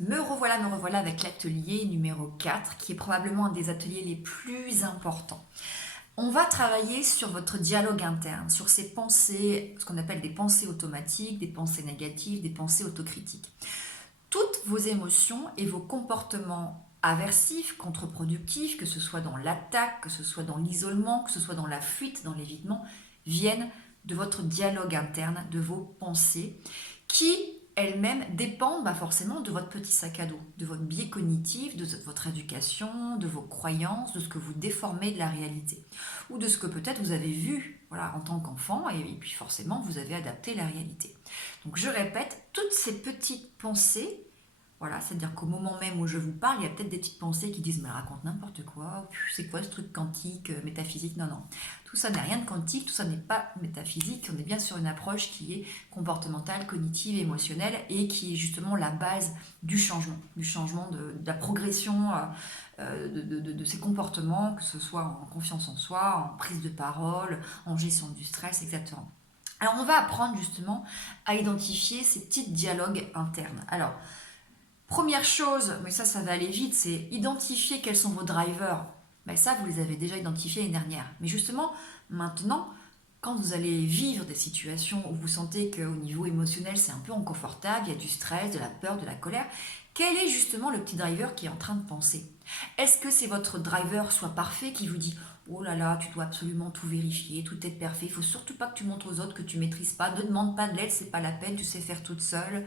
Me revoilà avec l'atelier numéro 4, qui est probablement un des ateliers les plus importants. On va travailler sur votre dialogue interne, sur ces pensées, ce qu'on appelle des pensées automatiques, des pensées négatives, des pensées autocritiques. Toutes vos émotions et vos comportements aversifs, contre-productifs, que ce soit dans l'attaque, que ce soit dans l'isolement, que ce soit dans la fuite, dans l'évitement, viennent de votre dialogue interne, de vos pensées, qui elles-mêmes dépendent forcément de votre petit sac à dos, de votre biais cognitif, de votre éducation, de vos croyances, de ce que vous déformez de la réalité, ou de ce que peut-être vous avez vu en tant qu'enfant, et puis forcément vous avez adapté la réalité. Donc je répète, toutes ces petites pensées, c'est-à-dire qu'au moment même où je vous parle, il y a peut-être des petites pensées qui disent « mais raconte n'importe quoi, c'est quoi ce truc quantique, métaphysique ?» Non, non, tout ça n'est rien de quantique, tout ça n'est pas métaphysique, on est bien sur une approche qui est comportementale, cognitive, émotionnelle, et qui est justement la base du changement de la progression de ces comportements, que ce soit en confiance en soi, en prise de parole, en gestion du stress, exactement. Alors on va apprendre justement à identifier ces petits dialogues internes. Alors, première chose, mais ça va aller vite, c'est identifier quels sont vos drivers. Ben ça, vous les avez déjà identifiés l'année dernière. Mais justement, maintenant, quand vous allez vivre des situations où vous sentez qu'au niveau émotionnel, c'est un peu inconfortable, il y a du stress, de la peur, de la colère, quel est justement le petit driver qui est en train de penser? Est-ce que c'est votre driver soit parfait qui vous dit oh là là, tu dois absolument tout vérifier, tout être parfait, il faut surtout pas que tu montres aux autres que tu maîtrises pas, ne demande pas de l'aide, c'est pas la peine, tu sais faire toute seule.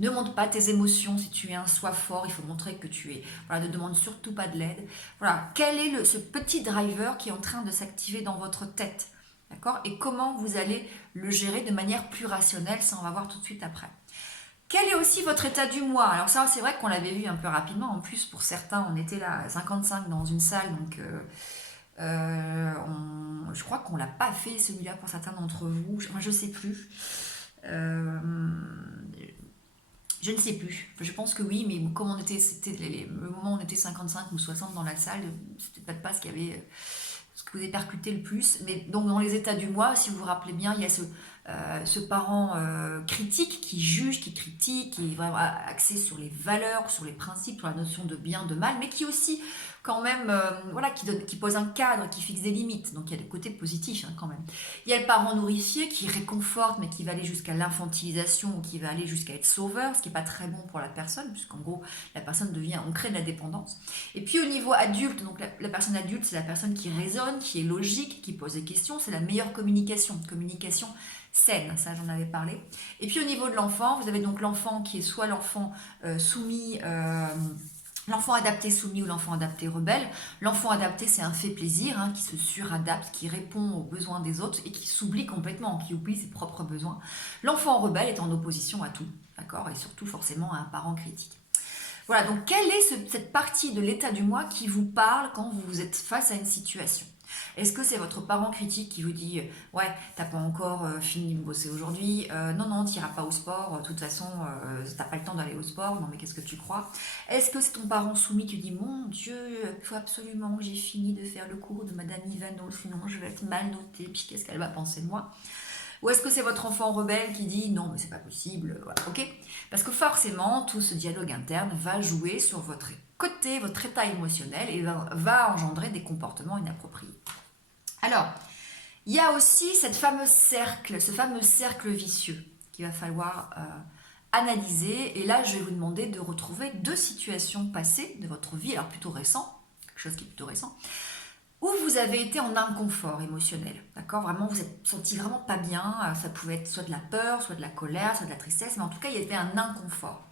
Ne montre pas tes émotions si tu es un soi fort, il faut montrer que tu es. Voilà, ne demande surtout pas de l'aide. Voilà, quel est ce petit driver qui est en train de s'activer dans votre tête? D'accord? Et comment vous allez le gérer de manière plus rationnelle, ça on va voir tout de suite après. Quel est aussi votre état du moi? Alors ça, c'est vrai qu'on l'avait vu un peu rapidement. En plus, pour certains, on était là à 55 dans une salle, donc je crois qu'on l'a pas fait celui-là pour certains d'entre vous. Moi, je sais plus. Euh, je ne sais plus. Je pense que oui, mais comme on était, c'était le moment où on était 55 ou 60 dans la salle, c'était peut-être pas ce qu'il y avait, ce que vous avez percuté le plus. Mais donc dans les états du moi, si vous vous rappelez bien, il y a ce parent critique qui juge, qui critique, qui est vraiment axé sur les valeurs, sur les principes, sur la notion de bien, de mal, mais qui aussi quand même, qui pose un cadre, qui fixe des limites. Donc il y a des côtés positifs quand même. Il y a le parent nourricier qui réconforte, mais qui va aller jusqu'à l'infantilisation, ou qui va aller jusqu'à être sauveur, ce qui n'est pas très bon pour la personne, puisqu'en gros, la personne devient, on crée de la dépendance. Et puis au niveau adulte, donc la personne adulte, c'est la personne qui raisonne, qui est logique, qui pose des questions, c'est la meilleure communication saine, ça j'en avais parlé. Et puis au niveau de l'enfant, vous avez donc l'enfant qui est soit l'enfant soumis... l'enfant adapté soumis ou l'enfant adapté rebelle. L'enfant adapté, c'est un fait plaisir, qui se suradapte, qui répond aux besoins des autres et qui s'oublie complètement, qui oublie ses propres besoins. L'enfant rebelle est en opposition à tout, d'accord, et surtout forcément à un parent critique. Voilà, donc quelle est cette partie de l'état du moi qui vous parle quand vous êtes face à une situation? Est-ce que c'est votre parent critique qui vous dit ouais, t'as pas encore fini de bosser aujourd'hui, non, non, t'iras pas au sport, de toute façon, t'as pas le temps d'aller au sport, non mais qu'est-ce que tu crois? Est-ce que c'est ton parent soumis qui dit mon Dieu, il faut absolument que j'ai fini de faire le cours de Madame Yvonne, sinon je vais être mal notée, puis qu'est-ce qu'elle va penser de moi? Ou est-ce que c'est votre enfant rebelle qui dit non, mais c'est pas possible, voilà, ok? Parce que forcément, tout ce dialogue interne va jouer sur votre côté, votre état émotionnel et va engendrer des comportements inappropriés. Alors, il y a aussi ce fameux cercle vicieux qu'il va falloir analyser. Et là, je vais vous demander de retrouver 2 situations passées de votre vie, alors plutôt récent, quelque chose qui est plutôt récent, où vous avez été en inconfort émotionnel, d'accord? Vraiment, vous êtes senti vraiment pas bien, ça pouvait être soit de la peur, soit de la colère, soit de la tristesse, mais en tout cas, il y avait un inconfort.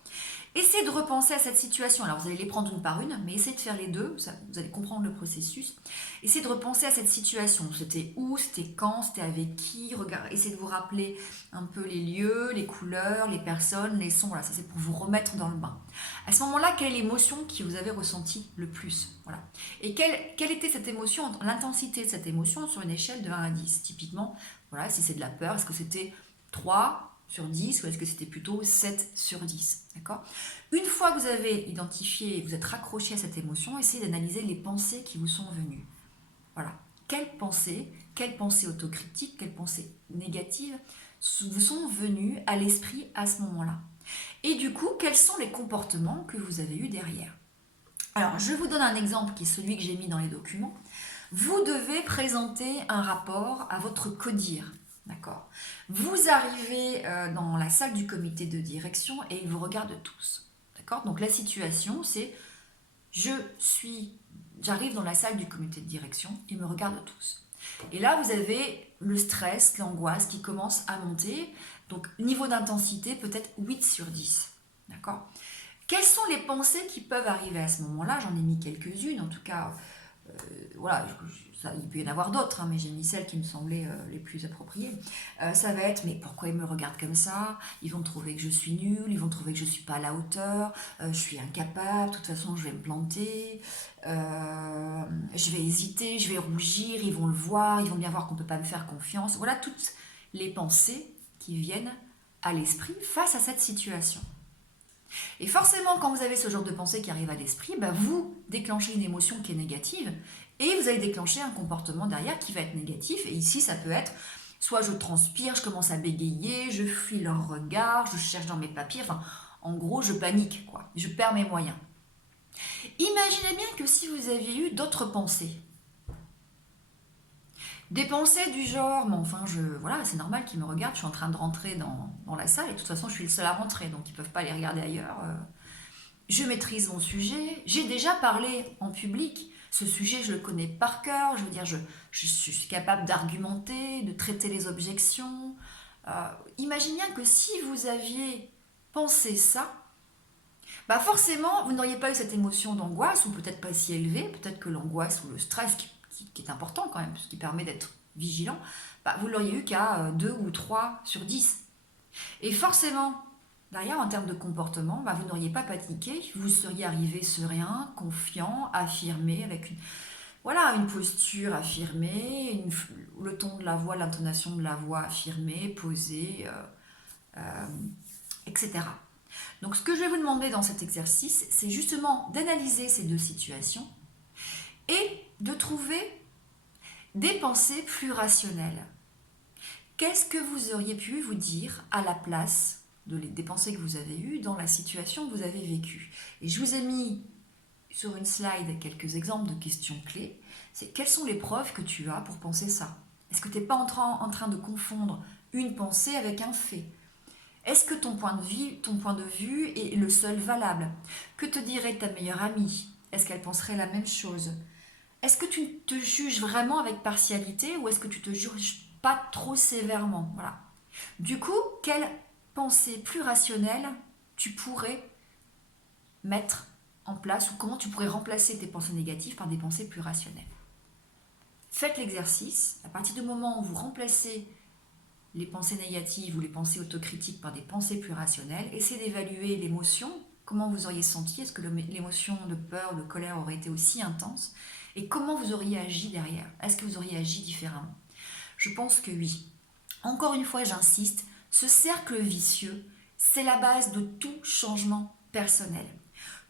Essayez de repenser à cette situation. Alors, vous allez les prendre une par une, mais essayez de faire les deux, vous allez comprendre le processus. Essayez de repenser à cette situation. C'était où, c'était quand, c'était avec qui. Essayez de vous rappeler un peu les lieux, les couleurs, les personnes, les sons. Voilà, ça c'est pour vous remettre dans le bain. À ce moment-là, quelle est l'émotion que vous avez ressentie le plus? Voilà. Et quelle était cette émotion, l'intensité de cette émotion sur une échelle de 1 à 10? Typiquement, voilà, si c'est de la peur, est-ce que c'était 3 sur 10 ou est-ce que c'était plutôt 7 sur 10, d'accord? Une fois que vous avez identifié, vous êtes raccroché à cette émotion, essayez d'analyser les pensées qui vous sont venues. Voilà. Quelles pensées autocritiques, quelles pensées négatives vous sont venues à l'esprit à ce moment-là? Et du coup, quels sont les comportements que vous avez eus derrière? Alors, je vous donne un exemple qui est celui que j'ai mis dans les documents. Vous devez présenter un rapport à votre codir, d'accord? Vous arrivez dans la salle du comité de direction et ils vous regardent tous, d'accord? Donc la situation, c'est j'arrive dans la salle du comité de direction, ils me regardent tous. Et là, vous avez le stress, l'angoisse qui commence à monter. Donc, niveau d'intensité, peut-être 8 sur 10. D'accord? Quelles sont les pensées qui peuvent arriver à ce moment-là? J'en ai mis quelques-unes, en tout cas, voilà, il peut y en avoir d'autres, hein, mais j'ai mis celles qui me semblaient les plus appropriées. Ça va être, mais pourquoi ils me regardent comme ça? Ils vont trouver que je suis nulle, ils vont trouver que je ne suis pas à la hauteur, je suis incapable, de toute façon je vais me planter, je vais hésiter, je vais rougir, ils vont le voir, ils vont bien voir qu'on ne peut pas me faire confiance. Voilà toutes les pensées qui viennent à l'esprit face à cette situation. Et forcément, quand vous avez ce genre de pensée qui arrive à l'esprit, bah vous déclenchez une émotion qui est négative et vous allez déclencher un comportement derrière qui va être négatif. Et ici, ça peut être soit je transpire, je commence à bégayer, je fuis leur regard, je cherche dans mes papiers, enfin, en gros, je panique, quoi. Je perds mes moyens. Imaginez bien que si vous aviez eu d'autres pensées, des pensées du genre, mais enfin, voilà, c'est normal qu'ils me regardent, je suis en train de rentrer dans la salle, et de toute façon, je suis le seul à rentrer, donc ils ne peuvent pas les regarder ailleurs. Je maîtrise mon sujet, j'ai déjà parlé en public, ce sujet, je le connais par cœur, je veux dire, je suis capable d'argumenter, de traiter les objections. Imaginez bien que si vous aviez pensé ça, bah forcément, vous n'auriez pas eu cette émotion d'angoisse, ou peut-être pas si élevée, peut-être que l'angoisse ou le stress, qui est important quand même, ce qui permet d'être vigilant, bah, vous l'auriez eu qu'à 2 ou 3 sur 10. Et forcément, derrière, en termes de comportement, bah, vous n'auriez pas paniqué, vous seriez arrivé serein, confiant, affirmé, avec une posture affirmée, le ton de la voix, l'intonation de la voix affirmée, posée, etc. Donc ce que je vais vous demander dans cet exercice, c'est justement d'analyser ces deux situations et de trouver des pensées plus rationnelles. Qu'est-ce que vous auriez pu vous dire à la place des pensées que vous avez eues dans la situation que vous avez vécue? Et je vous ai mis sur une slide quelques exemples de questions clés. C'est quelles sont les preuves que tu as pour penser ça? Est-ce que tu n'es pas en train de confondre une pensée avec un fait? Est-ce que ton point de vue est le seul valable? Que te dirait ta meilleure amie? Est-ce qu'elle penserait la même chose? Est-ce que tu te juges vraiment avec partialité ou est-ce que tu te juges pas trop sévèrement? Voilà. Du coup, quelle pensée plus rationnelle tu pourrais mettre en place ou comment tu pourrais remplacer tes pensées négatives par des pensées plus rationnelles? Faites l'exercice. À partir du moment où vous remplacez les pensées négatives ou les pensées autocritiques par des pensées plus rationnelles, essayez d'évaluer l'émotion, comment vous auriez senti, est-ce que l'émotion de peur, de colère aurait été aussi intense, et comment vous auriez agi derrière, est-ce que vous auriez agi différemment? Je pense que oui. Encore une fois, j'insiste, ce cercle vicieux, c'est la base de tout changement personnel.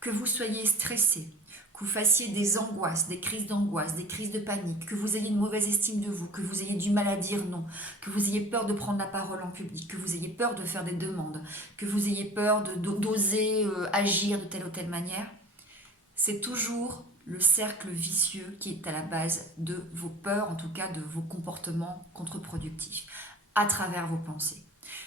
Que vous soyez stressé, que vous fassiez des angoisses, des crises d'angoisse, des crises de panique, que vous ayez une mauvaise estime de vous, que vous ayez du mal à dire non, que vous ayez peur de prendre la parole en public, que vous ayez peur de faire des demandes, que vous ayez peur d'oser agir de telle ou telle manière, c'est toujours le cercle vicieux qui est à la base de vos peurs, en tout cas de vos comportements contre-productifs, à travers vos pensées.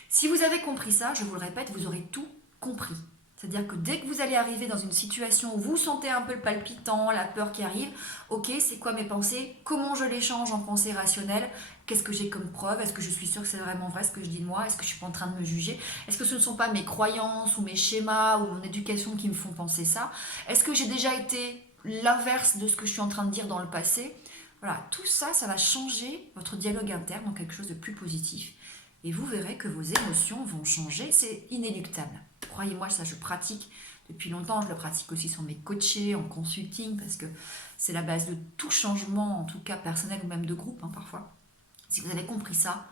Si vous avez compris ça, je vous le répète, vous aurez tout compris. C'est-à-dire que dès que vous allez arriver dans une situation où vous sentez un peu le palpitant, la peur qui arrive, ok, c'est quoi mes pensées? Comment je les change en pensées rationnelles? Qu'est-ce que j'ai comme preuve? Est-ce que je suis sûre que c'est vraiment vrai ce que je dis de moi? Est-ce que je suis pas en train de me juger? Est-ce que ce ne sont pas mes croyances ou mes schémas ou mon éducation qui me font penser ça? Est-ce que j'ai déjà été l'inverse de ce que je suis en train de dire dans le passé? Voilà, tout ça, ça va changer votre dialogue interne en quelque chose de plus positif. Et vous verrez que vos émotions vont changer, c'est inéluctable. Croyez-moi, ça je pratique depuis longtemps, je le pratique aussi sur mes coachés, en consulting, parce que c'est la base de tout changement, en tout cas personnel ou même de groupe parfois. Si vous avez compris ça,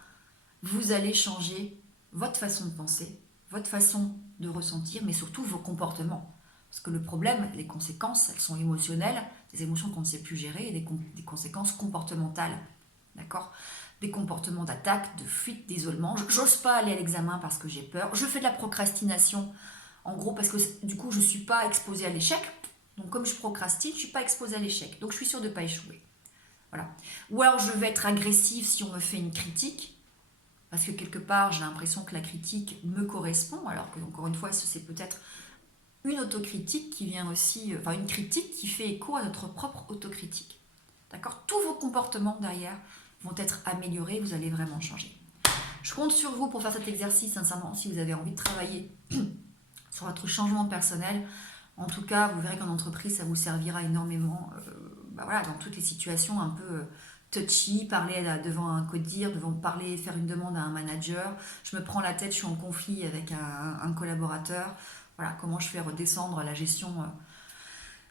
vous allez changer votre façon de penser, votre façon de ressentir, mais surtout vos comportements. Parce que le problème, les conséquences, elles sont émotionnelles, des émotions qu'on ne sait plus gérer, et des conséquences comportementales. D'accord? des comportements d'attaque, de fuite, d'isolement. J'ose pas aller à l'examen parce que j'ai peur. Je fais de la procrastination, en gros, parce que du coup, je ne suis pas exposée à l'échec. Donc, comme je procrastine, je ne suis pas exposée à l'échec. Donc, je suis sûre de ne pas échouer. Voilà. Ou alors, je vais être agressive si on me fait une critique, parce que quelque part, j'ai l'impression que la critique me correspond, alors que, encore une fois, c'est peut-être une autocritique qui vient aussi, enfin, une critique qui fait écho à notre propre autocritique. D'accord? Tous vos comportements derrière vont être améliorés, vous allez vraiment changer. Je compte sur vous pour faire cet exercice, sincèrement, si vous avez envie de travailler sur votre changement personnel. En tout cas, vous verrez qu'en entreprise, ça vous servira énormément voilà, dans toutes les situations un peu touchy, parler devant un codir, devant parler, faire une demande à un manager. Je me prends la tête, je suis en conflit avec un collaborateur. Voilà, comment je fais redescendre la gestion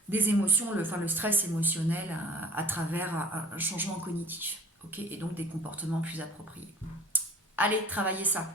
des émotions, le stress émotionnel à travers un changement cognitif. Okay, et donc des comportements plus appropriés. Allez, travaillez ça.